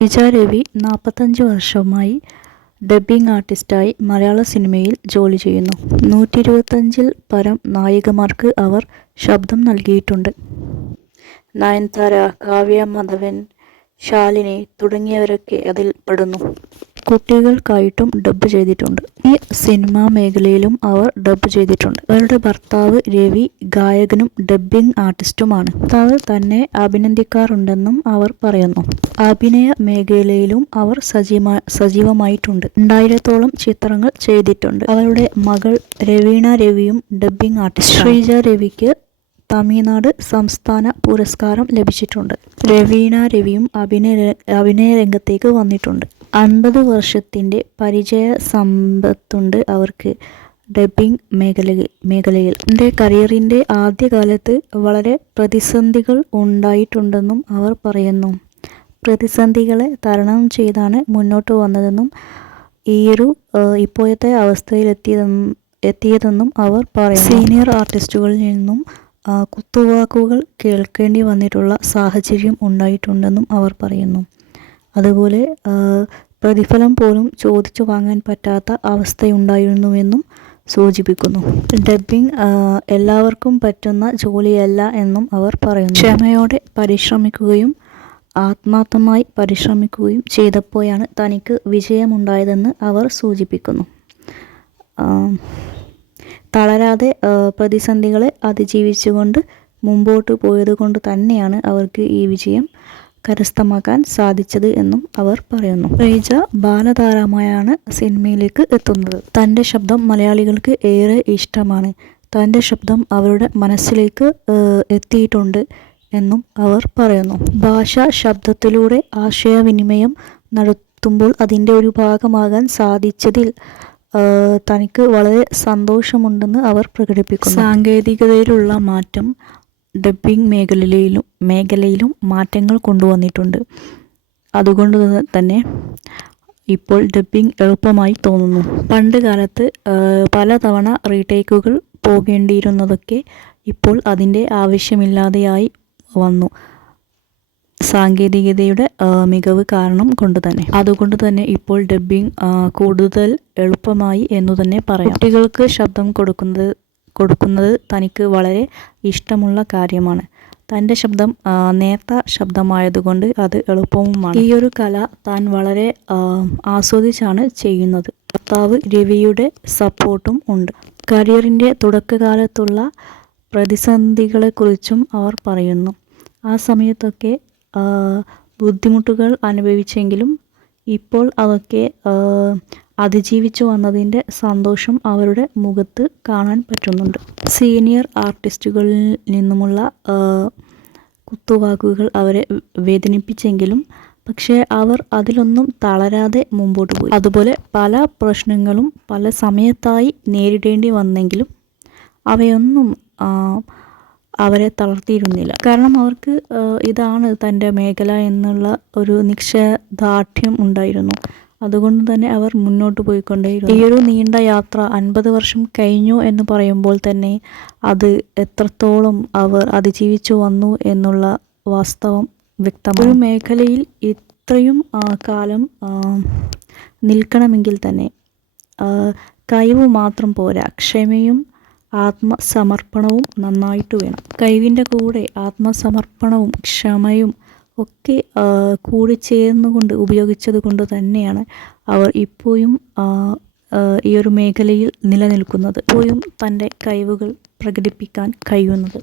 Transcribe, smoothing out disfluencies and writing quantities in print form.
ശ്രീജ രവി 45 വർഷമായി ഡബ്ബിംഗ് ആർട്ടിസ്റ്റായി മലയാള സിനിമയിൽ ജോലി ചെയ്യുന്നു. 125-ൽ പരം നായികമാർക്ക് അവർ ശബ്ദം നൽകിയിട്ടുണ്ട്. നയൻതാര, കാവ്യ മാധവൻ, ശാലിനി തുടങ്ങിയവരൊക്കെ അതിൽ പെടുന്നു. കുട്ടികൾക്കായിട്ടും ഡബ്ബ് ചെയ്തിട്ടുണ്ട്. ഈ സിനിമാ മേഖലയിലും അവർ ഡബ്ബ് ചെയ്തിട്ടുണ്ട്. അവരുടെ ഭർത്താവ് രവി ഗായകനും ഡബ്ബിംഗ് ആർട്ടിസ്റ്റുമാണ്. ഭർത്താവ് തന്നെ അഭിനന്ദിക്കാറുണ്ടെന്നും അവർ പറയുന്നു. അഭിനയ മേഖലയിലും അവർ സജീവമായിട്ടുണ്ട്. 2000-ഓളം ചിത്രങ്ങൾ ചെയ്തിട്ടുണ്ട്. അവരുടെ മകൾ രവീണ രവിയും ഡബ്ബിംഗ് ആർട്ടിസ്റ്റ്. ശ്രീജ രവിക്ക് തമിഴ്നാട് സംസ്ഥാന പുരസ്കാരം ലഭിച്ചിട്ടുണ്ട്. രവീണ രവിയും അഭിനയ രംഗത്തേക്ക് വന്നിട്ടുണ്ട്. 50 വർഷത്തിൻ്റെ പരിചയ സമ്പത്തുണ്ട് അവർക്ക് ഡബ്ബിംഗ് മേഖലയിൽ. എൻ്റെ കരിയറിൻ്റെ ആദ്യകാലത്ത് വളരെ പ്രതിസന്ധികൾ ഉണ്ടായിട്ടുണ്ടെന്നും അവർ പറയുന്നു. പ്രതിസന്ധികളെ തരണം ചെയ്താണ് മുന്നോട്ട് വന്നതെന്നും ഈയൊരു ഇപ്പോഴത്തെ അവസ്ഥയിൽ എത്തിയതെന്നും അവർ പറയുന്നു. സീനിയർ ആർട്ടിസ്റ്റുകളിൽ നിന്നും കുത്തുവാക്കുകൾ കേൾക്കേണ്ടി വന്നിട്ടുള്ള സാഹചര്യം ഉണ്ടായിട്ടുണ്ടെന്നും അവർ പറയുന്നു. അതുപോലെ പ്രതിഫലം പോലും ചോദിച്ചു വാങ്ങാൻ പറ്റാത്ത അവസ്ഥയുണ്ടായിരുന്നുവെന്നും സൂചിപ്പിക്കുന്നു. ഡബ്ബിംഗ് എല്ലാവർക്കും പറ്റുന്ന ജോലിയല്ല എന്നും അവർ പറയുന്നു. ക്ഷമയോടെ പരിശ്രമിക്കുകയും ആത്മാർത്ഥമായി പരിശ്രമിക്കുകയും ചെയ്തപ്പോഴാണ് തനിക്ക് വിജയമുണ്ടായതെന്ന് അവർ സൂചിപ്പിക്കുന്നു. തളരാതെ പ്രതിസന്ധികളെ അതിജീവിച്ചുകൊണ്ട് മുമ്പോട്ട് പോയതുകൊണ്ട് തന്നെയാണ് അവർക്ക് ഈ വിജയം കരസ്ഥമാക്കാൻ സാധിച്ചത് എന്നും അവർ പറയുന്നു. ശ്രീജ ബാലതാരമായാണ് സിനിമയിലേക്ക് എത്തുന്നത്. തൻ്റെ ശബ്ദം മലയാളികൾക്ക് ഏറെ ഇഷ്ടമാണ്. തൻ്റെ ശബ്ദം അവരുടെ മനസ്സിലേക്ക് എത്തിയിട്ടുണ്ട് എന്നും അവർ പറയുന്നു. ഭാഷ ശബ്ദത്തിലൂടെ ആശയവിനിമയം നടത്തുമ്പോൾ അതിൻ്റെ ഒരു ഭാഗമാകാൻ സാധിച്ചതിൽ തനിക്ക് വളരെ സന്തോഷമുണ്ടെന്ന് അവർ പ്രകടിപ്പിക്കുന്നു. സാങ്കേതികതയിലുള്ള മാറ്റം ഡബ്ബിംഗ് മേഖലയിലും മാറ്റങ്ങൾ കൊണ്ടുവന്നിട്ടുണ്ട്. അതുകൊണ്ട് തന്നെ ഇപ്പോൾ ഡബ്ബിംഗ് എളുപ്പമായി തോന്നുന്നു. പണ്ട് കാലത്ത് പലതവണ റീടേക്കുകൾ പോകേണ്ടിയിരുന്നതൊക്കെ ഇപ്പോൾ അതിൻ്റെ ആവശ്യമില്ലാതെയായി വന്നു. സാങ്കേതികതയുടെ മികവ് കാരണം അതുകൊണ്ട് തന്നെ ഇപ്പോൾ ഡബ്ബിംഗ് കൂടുതൽ എളുപ്പമായി എന്നു തന്നെ പറയാം. കുട്ടികൾക്ക് ശബ്ദം കൊടുക്കുന്നത് തനിക്ക് വളരെ ഇഷ്ടമുള്ള കാര്യമാണ്. തൻ്റെ ശബ്ദം നേർത്ത ശബ്ദമായതുകൊണ്ട് അത് എളുപ്പവുമാണ്. ഈയൊരു കല താൻ വളരെ ആസ്വദിച്ചാണ് ചെയ്യുന്നത്. ഭർത്താവ് രവിയുടെ സപ്പോർട്ടും ഉണ്ട്. കരിയറിൻ്റെ തുടക്കകാലത്തുള്ള പ്രതിസന്ധികളെക്കുറിച്ചും അവർ പറയുന്നു. ആ സമയത്തൊക്കെ ബുദ്ധിമുട്ടുകൾ അനുഭവിച്ചെങ്കിലും ഇപ്പോൾ അതൊക്കെ അതിജീവിച്ചു വന്നതിൻ്റെ സന്തോഷം അവരുടെ മുഖത്ത് കാണാൻ പറ്റുന്നുണ്ട്. സീനിയർ ആർട്ടിസ്റ്റുകളിൽ നിന്നുമുള്ള കുത്തുവാക്കുകൾ അവരെ വേദനിപ്പിച്ചെങ്കിലും പക്ഷേ അവർ അതിലൊന്നും തളരാതെ മുമ്പോട്ട് പോയി. അതുപോലെ പല പ്രശ്നങ്ങളും പല സമയത്തായി നേരിടേണ്ടി വന്നെങ്കിലും അവയൊന്നും അവരെ തളർത്തിയിരുന്നില്ല. കാരണം അവർക്ക് ഇതാണ് തൻ്റെ മേഖല എന്നുള്ള ഒരു നിശ്ചയദാർഢ്യം ഉണ്ടായിരുന്നു. അതുകൊണ്ട് തന്നെ അവർ മുന്നോട്ട് പോയിക്കൊണ്ടേയിരുന്നു. ഈ ഒരു നീണ്ട യാത്ര 50 വർഷം കഴിഞ്ഞു എന്ന് പറയുമ്പോൾ തന്നെ അത് എത്രത്തോളം അവർ അതിജീവിച്ചു വന്നു എന്നുള്ള വാസ്തവം വ്യക്തമാണ്. ഒരു മേഖലയിൽ ഇത്രയും കാലം നിൽക്കണമെങ്കിൽ തന്നെ കഴിവ് മാത്രം പോരാ, ക്ഷമയും ആത്മസമർപ്പണവും നന്നായിട്ട് വേണം. കഴിവിൻ്റെ കൂടെ ആത്മസമർപ്പണവും ക്ഷമയും ഒക്കെ കൂടി ചേർന്നുകൊണ്ട് ഉപയോഗിച്ചത് കൊണ്ട് തന്നെയാണ് അവർ ഇപ്പോഴും ഈ ഒരു മേഖലയിൽ നിലനിൽക്കുന്നത്. ഇപ്പോഴും തൻ്റെ കഴിവുകൾ പ്രകടിപ്പിക്കാൻ കഴിയുന്നത്.